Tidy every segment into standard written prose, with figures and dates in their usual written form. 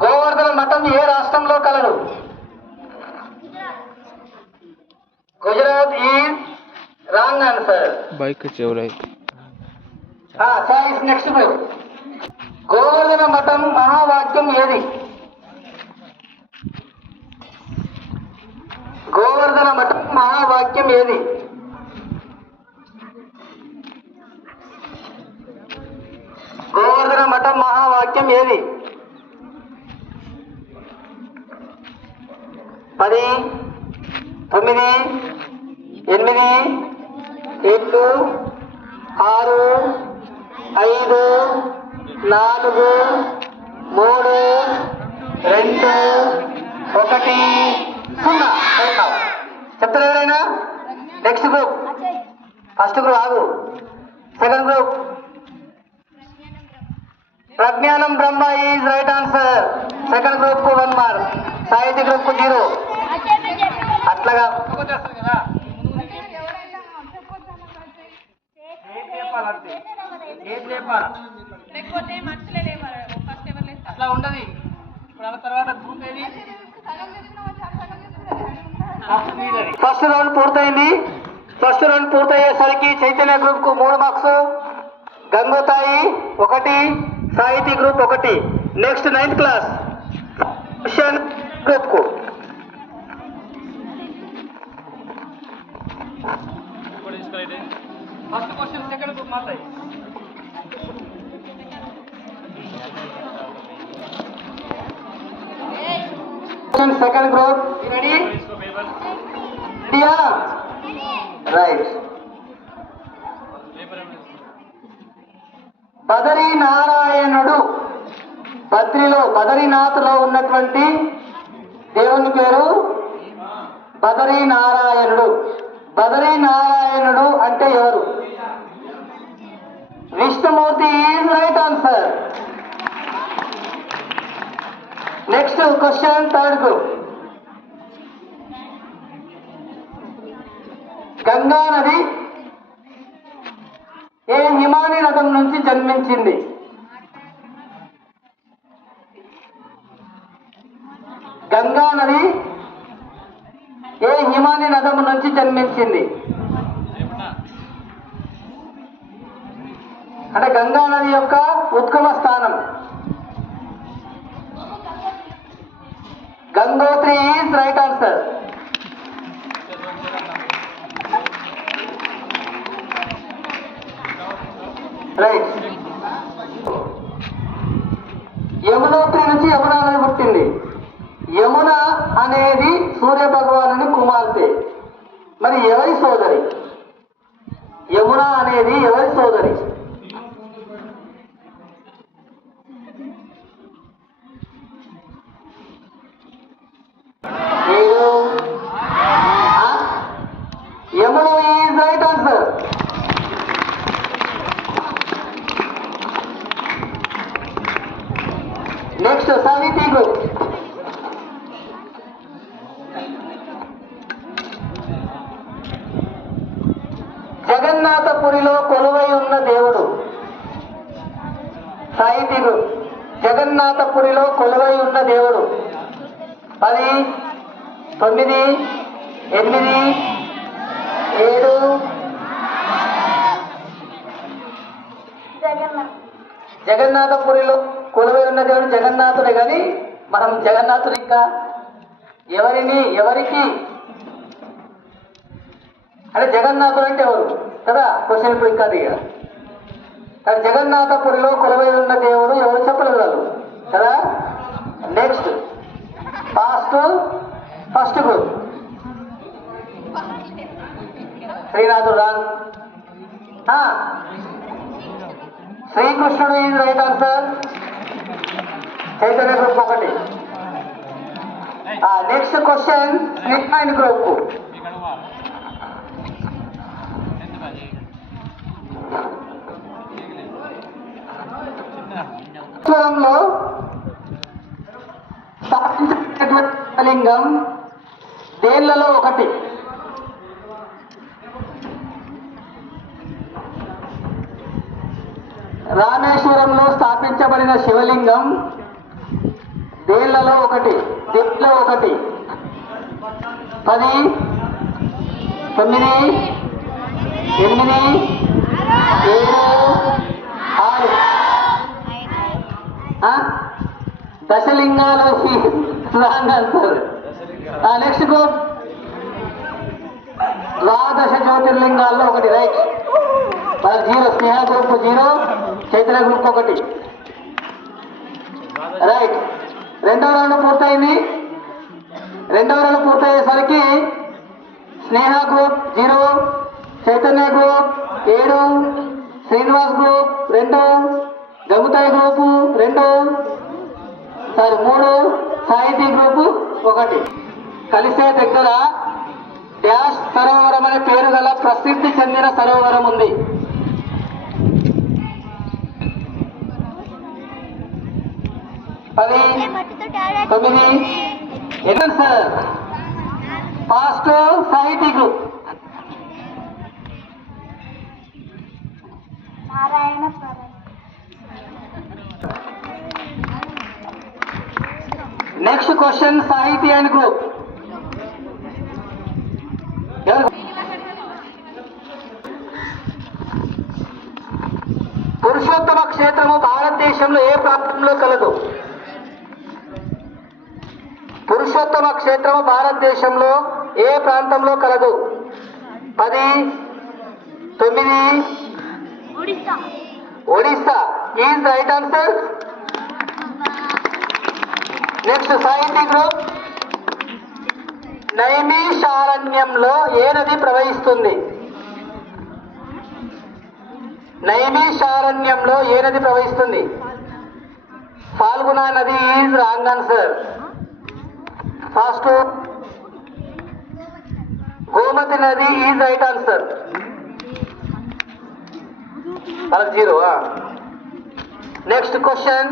గోవర్ధన మఠం ఏ రాష్ట్రంలో కలదు? Gujarat is wrong answer. బైక్ చెవులై చాయిస్ నెక్స్ట్. గోవర్ధన మఠం మహావాక్యం ఏది? గోవర్ధన మఠం మహావాక్యం ఏది? గోవర్ధన మఠం మహావాక్యం ఏది? 10, 9, 8, 7, 6, 5, 4, 3, 2, 1, 0. చెప్తారు ఎవరైనా? Next group. ఫస్ట్ గ్రూప్ ఆగు. సెకండ్ గ్రూప్ ప్రజ్ఞానం బ్రహ్మ is right answer. Second group కు 1 మార్క్, సాహిత్య గ్రూప్ కు 0. అట్లాగా అట్లా ఉండదు. ఇప్పుడు తర్వాత ఫస్ట్ రౌండ్ పూర్తయింది. ఫస్ట్ రౌండ్ పూర్తయ్యేసరికి చైతన్య గ్రూప్ కు 3 మార్క్స్, గంగోతాయి 1, సాహితీ group 1. Next 9th class question group కు. ఫస్ట్ క్వశ్చన్ సెకండ్ గ్రూప్ మాత్రమే. Second group ready? Right. Badri నారాయణుడు బదరీనాథ్లో ఉన్నటువంటి దేవుని పేరు బదరీ నారాయణుడు. బదరీ నారాయణుడు అంటే ఎవరు? Vishnumurthy is right answer. Next question third group. Ganga నది ఏ హిమాని నదం నుంచి జన్మించింది? గంగా నది ఏ హిమాని నదం నుంచి జన్మించింది? అంటే గంగా నది యొక్క ఉద్గమ స్థానం. Gangotri is right answer. Right. Yamunotri నుంచి యమునా నది పుట్టింది. యమున అనేది సూర్య భగవానుని కుమార్తె. మరి ఎవరి సోదరి? యమున అనేది ఎవరి సోదరి? Yamuna is right answer. Next Savitri group. జగన్నాథపురిలో కొలువై ఉన్న దేవుడు. సాహితీ గ్రూప్. జగన్నాథపురిలో కొలువై ఉన్న దేవుడు. 10, 9, 8, 7. జగన్నాథపురిలో కొలువై ఉన్న దేవుడు జగన్నాథుడే. కానీ మనం జగన్నాథుడు ఇంకా ఎవరికి అంటే జగన్నాథుడు అంటే ఎవరు కదా క్వశ్చన్ ఇప్పుడు ఇంకా దిగా. కానీ జగన్నాథపురిలో కొలువై ఉన్న దేవుడు ఎవరు చెప్పలేదు వాళ్ళు కదా. నెక్స్ట్ ఫస్ట్ గ్రూప్ శ్రీనాథుడు రాంగ్. శ్రీకృష్ణుడు is right answer. Chaitanya group 1. Next question Snigdha group. లో స్థాపించినటువంటి లింగం దేళ్లలో ఒకటి? రామేశ్వరంలో స్థాపించబడిన శివలింగం దేళ్లలో ఒకటి, దీంట్లో ఒకటి. 10, 9, 8, 7, 6. దశలింగాలు రాంగ్ ఆన్సర్. నెక్స్ట్ గ్రూప్ ద్వాదశ జ్యోతిర్లింగాల్లో ఒకటి, right. 0. Sneha group 0, Chaitanya group 1, right. రెండవ రౌండ్ పూర్తయింది. రెండవ రౌండ్ పూర్తయ్యేసరికి Sneha group 0, Chaitanya group 7, Srinivas group 2, Gangutai group 2, 3, సాహితీ గ్రూపు 1. కలిసే దగ్గర డ్యాష్ సరోవరం అనే పేరు గల ప్రసిద్ధి చెందిన సరోవరం ఉంది. 10, 9. ఎక్కడ సార్? ఫాస్ట్ సాహితీ గ్రూప్. నెక్స్ట్ క్వశ్చన్ సాహితీ అండ్ గ్రూప్. పురుషోత్తమ క్షేత్రము భారతదేశంలో ఏ ప్రాంతంలో కలదు? పురుషోత్తమ క్షేత్రము భారతదేశంలో ఏ ప్రాంతంలో కలదు? 10, 9. Odisha is right answer. Next Sahiti group. నైమిషారణ్యంలో ఏ నది ప్రవహిస్తుంది? నైమిషారణ్యంలో ఏ నది ప్రవహిస్తుంది? ఫాల్గుణ నది is wrong answer. Fast Gomati నది is right answer. 0. Next question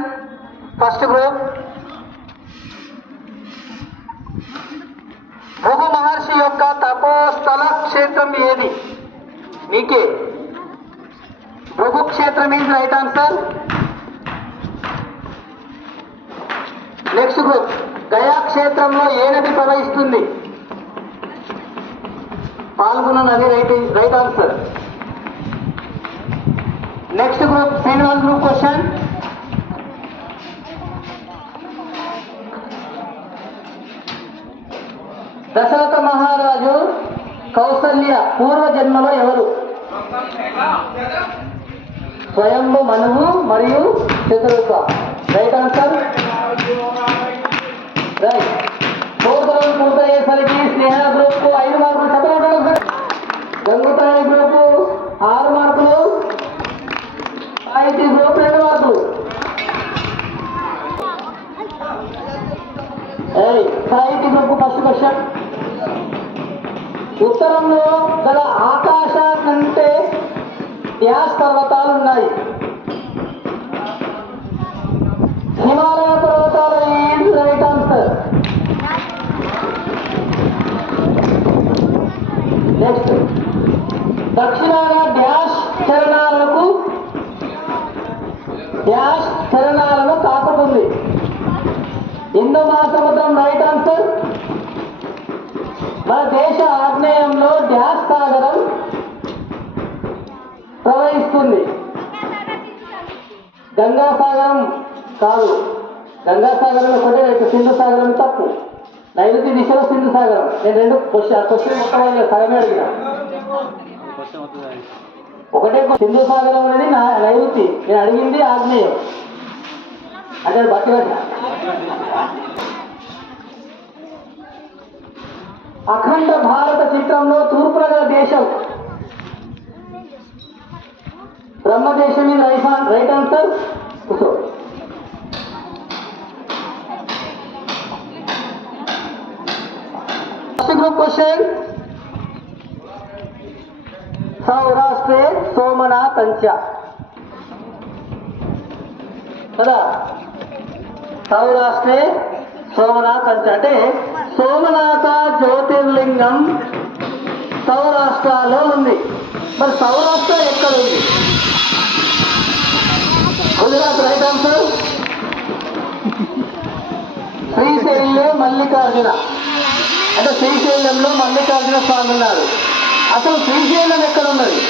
first group. Bhrigu Maharshi యొక్క తపోస్థల క్షేత్రం ఏది? మీకే. భృగు క్షేత్రం is right answer. Next group. Gaya క్షేత్రంలో ఏ నది ప్రవహిస్తుంది? పాల్గొన నది right answer. Next group Srinivas group question. Dasharatha మహారాజు కౌసల్య పూర్వజన్మలో ఎవరు? స్వయంభు మనువు మరియు చతురూప. Right answer. Right. 4th round పూర్తయ్యేసరికి స్నేహ గ్రూప్ 5 మార్కులు, చెప్పడం. గంగుతాయి గ్రూప్ 6 మార్కులు, సాహితీ గ్రూప్ 2 మార్కులు. సాహితీ గ్రూప్ ఫస్ట్ క్వశ్చన్. ఉత్తరంలో గల ఆకాశాన్నంటే డ్యాష్ పర్వతాలు ఉన్నాయి? హిమాలయ పర్వతాలు ఈజ్ రైట్ ఆన్సర్. నెక్స్ట్ దక్షిణాన డ్యాష్ చరణాలను తాకుతుంది? హిందూ మహాసముద్రం రైట్ ఆన్సర్. మన దేశ ఆగ్నేయంలో డ్యాష్ సాగరం ప్రవహిస్తుంది? గంగా సాగరం కాదు. గంగా సాగరం ఒకటే రైట్. సింధు సాగరం తప్పు. నైరుతి దిశలో సింధు సాగరం. నేను 2 క్వశ్చన్ మొత్తం సగమే అడిగిన. ఒకటే సింధు సాగరం అనేది నైరుతి, నేను అడిగింది ఆగ్నేయం. అంటే బట్టి అఖండ భారత చిత్రంలో తూర్పున గల దేశం? బ్రహ్మదేశం ఇది right answer. First group question. సౌరాష్ట్రే సోమనాథంచ కదా. సౌరాష్ట్రే సోమనాథంచ అంటే సోమనాథ జ్యోతిర్లింగం సౌరాష్ట్రలో ఉంది. మరి సౌరాష్ట్ర ఎక్కడ ఉంది? మల్లికార్జున. అంటే శ్రీశైలంలో మల్లికార్జున స్వామి ఉన్నారు. అసలు శ్రీశైలం ఎక్కడ ఉన్నది?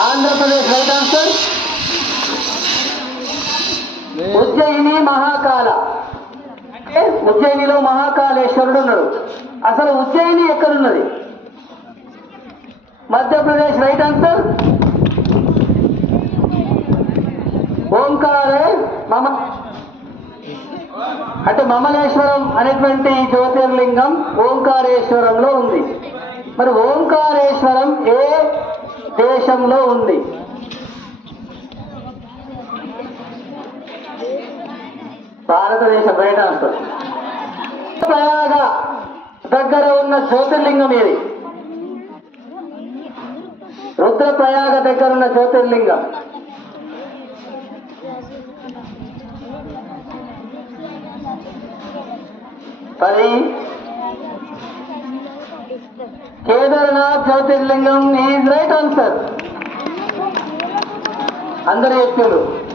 ఆంధ్రప్రదేశ్. Right answer. ఉజ్జయిని మహాకాల. అంటే ఉజ్జయినిలో మహాకాళేశ్వరుడు ఉన్నాడు. అసలు ఉజ్జయిని ఎక్కడున్నది? మధ్యప్రదేశ్. Right answer. ఓంకారే మమ అంటే మమలేశ్వరం అనేటువంటి జ్యోతిర్లింగం ఓంకారేశ్వరంలో ఉంది. మరి ఓంకారేశ్వరం ఏ దేశంలో ఉంది? భారతదేశం. Right answer. ప్రయాగ దగ్గర ఉన్న జ్యోతిర్లింగం ఏది? రుద్రప్రయాగ దగ్గర ఉన్న జ్యోతిర్లింగం. మరి కేదార్నాథ్ జ్యోతిర్లింగం ఈజ్ రైట్ ఆన్సర్. అందరూ చెప్పారు.